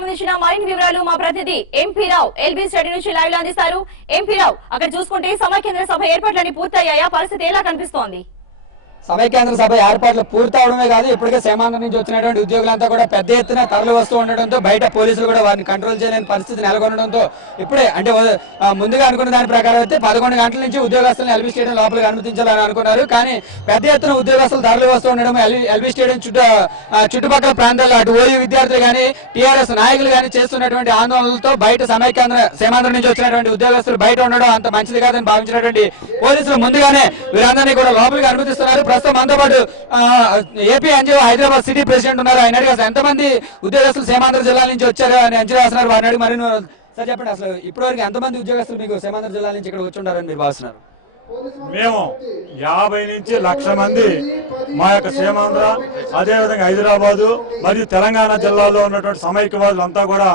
సంబంధించిన మరిన్ని వివరాలు మా ప్రతినిధి ఎంపీ రావు ఎల్బీ స్టేడియం నుంచి లైవ్ లో అందిస్తారు. ఎంపీ రావు, అక్కడ చూసుకుంటే సమైక్యాంధ్ర సభ ఏర్పాట్లన్నీ పూర్తయ్యాయా? పరిస్థితి ఎలా కనిపిస్తోంది? సమైక్యాంధ్ర సభ ఏర్పాట్లు పూర్తవడమే కాదు, ఇప్పటికే సీమాంధ్ర నుంచి వచ్చినటువంటి ఉద్యోగులంతా కూడా పెద్ద ఎత్తున తరలి వస్తూ ఉండడంతో బయట పోలీసులు కూడా వారిని కంట్రోల్ చేయలేని పరిస్థితి నెలకొనడంతో ఇప్పుడే అంటే ముందుగా అనుకున్న దాని ప్రకారం అయితే 11 గంటల నుంచి ఉద్యోగస్తులను ఎల్బీ స్టేడియం లోపలికి అనుమతించాలని అనుకున్నారు. కానీ పెద్ద ఎత్తున ఉద్యోగస్తులు తరలి వస్తూ ఉండడం ఎల్బీ స్టేడియం చుట్టుపక్కల ప్రాంతాల్లో అటు ఓయూ విద్యార్థులు కానీ టీఆర్ఎస్ నాయకులు కానీ చేస్తున్నటువంటి ఆందోళనలతో బయట సీమాంధ్ర నుంచి వచ్చినటువంటి ఉద్యోగస్తులు బయట ఉండడం అంత మంచిది కాదని భావించినటువంటి పోలీసులు ముందుగానే వీరందరినీ కూడా లోపలికి అనుమతిస్తున్నారు. ప్రస్తుతం మనతో పాటు AP NGO Hyderabad city president ఉన్నారు. ఆయన అడిగి అసలు ఎంతమంది ఉద్యోగస్తులు సీమాంధ్ర జిల్లా నుంచి వచ్చారు అని అంచనా వేస్తున్నారు. వారిని అడిగి మరిన్ని సార్ చెప్పండి, అసలు ఇప్పటివరకు ఎంతమంది ఉద్యోగస్తులు మీకు సీమాంధ్ర జిల్లా నుంచి ఇక్కడ వచ్చి ఉంటారని మీరు భావిస్తున్నారు? మేము 50 నుంచి 1,00,000 మంది మా యొక్క సీమాంధ్ర, అదేవిధంగా హైదరాబాదు మరియు తెలంగాణ జిల్లాలో ఉన్నటువంటి సమైక్యవాదులు అంతా కూడా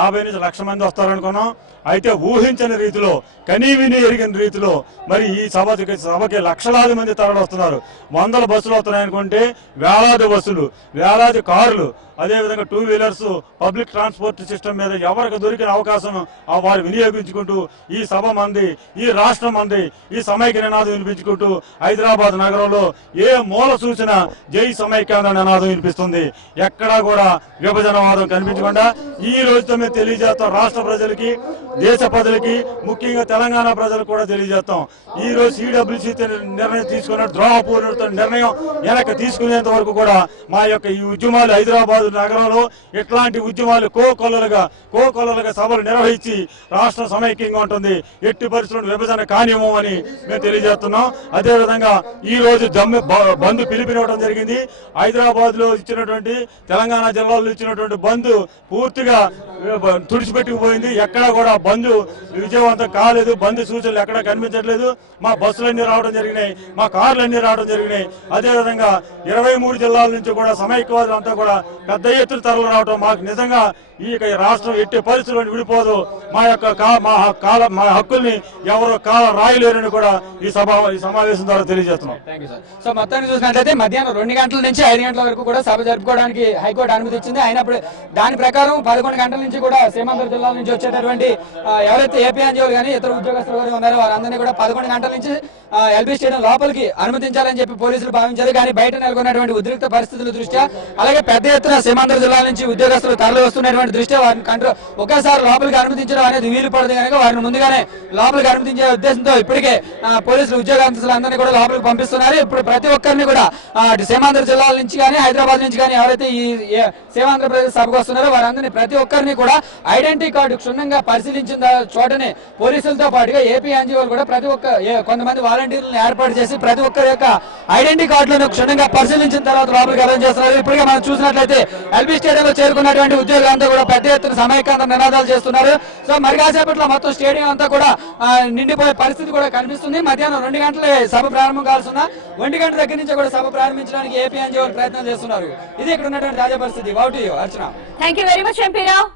50 నుంచి 1,00,000 మంది వస్తారనుకున్నాం. అయితే ఊహించని రీతిలో, కనీవిని ఎరిగిన రీతిలో మరి ఈ సభకి లక్షలాది మంది తరలి వస్తున్నారు. వందల బస్సులు వస్తున్నాయనుకుంటే వేలాది బస్సులు, వేలాది కార్లు, అదేవిధంగా 2 వీలర్స్, పబ్లిక్ ట్రాన్స్పోర్ట్ సిస్టమ్ మీద ఎవరికి దొరికిన అవకాశం వారు వినియోగించుకుంటూ ఈ సభ మంది, ఈ రాష్ట్రం మంది, ఈ సమైక్య నినాదం వినిపించుకుంటూ హైదరాబాద్ నగరంలో ఏ మూల సూచన జై సమైక్యాంధ్ర నినాదం వినిపిస్తుంది. ఎక్కడా కూడా విభజనవాదం కనిపించకుండా ఈ రోజుతో మేము తెలియజేస్తాం. రాష్ట్ర ప్రజలకి, దేశ ప్రజలకి, ముఖ్యంగా తెలంగాణ ప్రజలకు కూడా తెలియజేస్తాం. ఈ రోజు సిడబ్ల్యూసీ నిర్ణయం తీసుకున్న ద్రోహపూర్ణ నిర్ణయం వెనక్కి తీసుకునేంత వరకు కూడా మా యొక్క ఈ ఉద్యమాలు హైదరాబాద్ నగరంలో ఇట్లాంటి ఉద్యమాలు కోకొల్లలుగా సభలు నిర్వహించి రాష్ట్ర సమైక్యంగా ఉంటుంది. ఎట్టి పరిస్థితుల్లో విభజన కానివ్వము అని మేము తెలియజేస్తున్నాం. అదేవిధంగా ఈ రోజు బంద్ పిలుపునివ్వడం జరిగింది. హైదరాబాద్ లో ఇచ్చినటువంటి, తెలంగాణ జిల్లాలో ఇచ్చినటువంటి బంద్ పూర్తిగా తుడిచిపెట్టుకుపోయింది. ఎక్కడా కూడా బంద్ విజయవంతం కాలేదు. బంద్ సూచనలు ఎక్కడా కనిపించట్లేదు. మా బస్సులన్నీ రావడం జరిగినాయి, మా కార్లన్నీ రావడం జరిగినాయి. అదేవిధంగా 23 జిల్లాల నుంచి కూడా సమైక్యవాదులు అంతా కూడా పెద్ద ఎత్తున తరలి రావడం మాకు నిజంగా ఈ రాష్ట్రం ఎట్టి పరిస్థితుల్లో విడిపోదు. మా హక్కుల్ని ఎవరు రాయలేరని కూడా ఈ సమావేశం ద్వారా తెలియజేస్తున్నాం. సో మొత్తాన్ని చూసినట్లయితే మధ్యాహ్నం 2 గంటల నుంచి 5 గంటల వరకు కూడా సభ జరుపుకోవడానికి హైకోర్టు అనుమతి ఇచ్చింది. అయినప్పుడు దాని ప్రకారం 11 గంటల నుంచి కూడా సీమాంధ్ర జిల్లాల నుంచి వచ్చేటటువంటి ఎవరైతే ఏపీ ఎన్జిఓలు కానీ ఇతర ఉద్యోగస్తులు కానీ ఉన్నారో వారందరినీ కూడా 11 గంటల నుంచి ఎల్బీ స్టేడియం లోపలికి అనుమతించాలని చెప్పి పోలీసులు భావించారు. కానీ బయట నెలకొన్నటువంటి ఉద్రిక్త పరిస్థితుల దృష్ట్యా, అలాగే పెద్ద ఎత్తున సీమాంధ్ర జిల్లా నుంచి ఉద్యోగస్తులు తరలి వస్తున్నటువంటి దృష్ట్యా వారిని ఒకేసారి లోపలికి అనుమతించడం అనేది వీలు పడదు కనుక వారిని ముందుగానే లోపలికి అనుమతించే ఉద్దేశంతో ఇప్పటికే పోలీసులు ఉద్యోగస్తులందరినీ కూడా లోపలికి పంపిస్తున్నారు. ఇప్పుడు ప్రతి ఒక్కరిని కూడా సీమాంధ్ర జిల్లాల నుంచి కానీ హైదరాబాద్ నుంచి కానీ ఎవరైతే ఈ సీమాంధ్ర ప్రదేశ్ సభకు వస్తున్నారో వారందరినీ ప్రతి ఒక్కరిని కూడా ఐడెంటిటీ కార్డు క్షుణ్ణంగా పరిశీలించిన చోటనే పోలీసులతో పాటుగా ఏపీ ఎన్జిఓలు కూడా కొంతమంది వాలంటీర్లను ఏర్పాటు చేసి ప్రతి ఒక్కరి యొక్క ఐడెంటిటీ కార్డులను క్షుణ్ణంగా పరిశీలించిన తర్వాత లోపలికి అరేంజ్ చేస్తున్నారు. ఇప్పటికే మనం చూసినట్లయితే ఎల్బీ స్టేడియంలో చేరుకున్నటువంటి ఉద్యోగులంతా కూడా పెద్ద ఎత్తున సమైక్యాంధ్ర నినాదాలు చేస్తున్నారు. సో మరి కాసేపట్లో మొత్తం స్టేడియం అంతా కూడా నిండిపోయే పరిస్థితి కూడా కనిపిస్తుంది. మధ్యాహ్నం 2 గంటలే సభ ప్రారంభం కావాల్సిన 1 గంట దగ్గర నుంచి కూడా సభ ప్రారంభించడానికి ఏపీ ఎన్జిఓలు ప్రయత్నం చేస్తున్నారు. ఇది ఇక్కడ ఉన్నటువంటి తాజా పరిస్థితి. Archana, thank you very much MP Rao.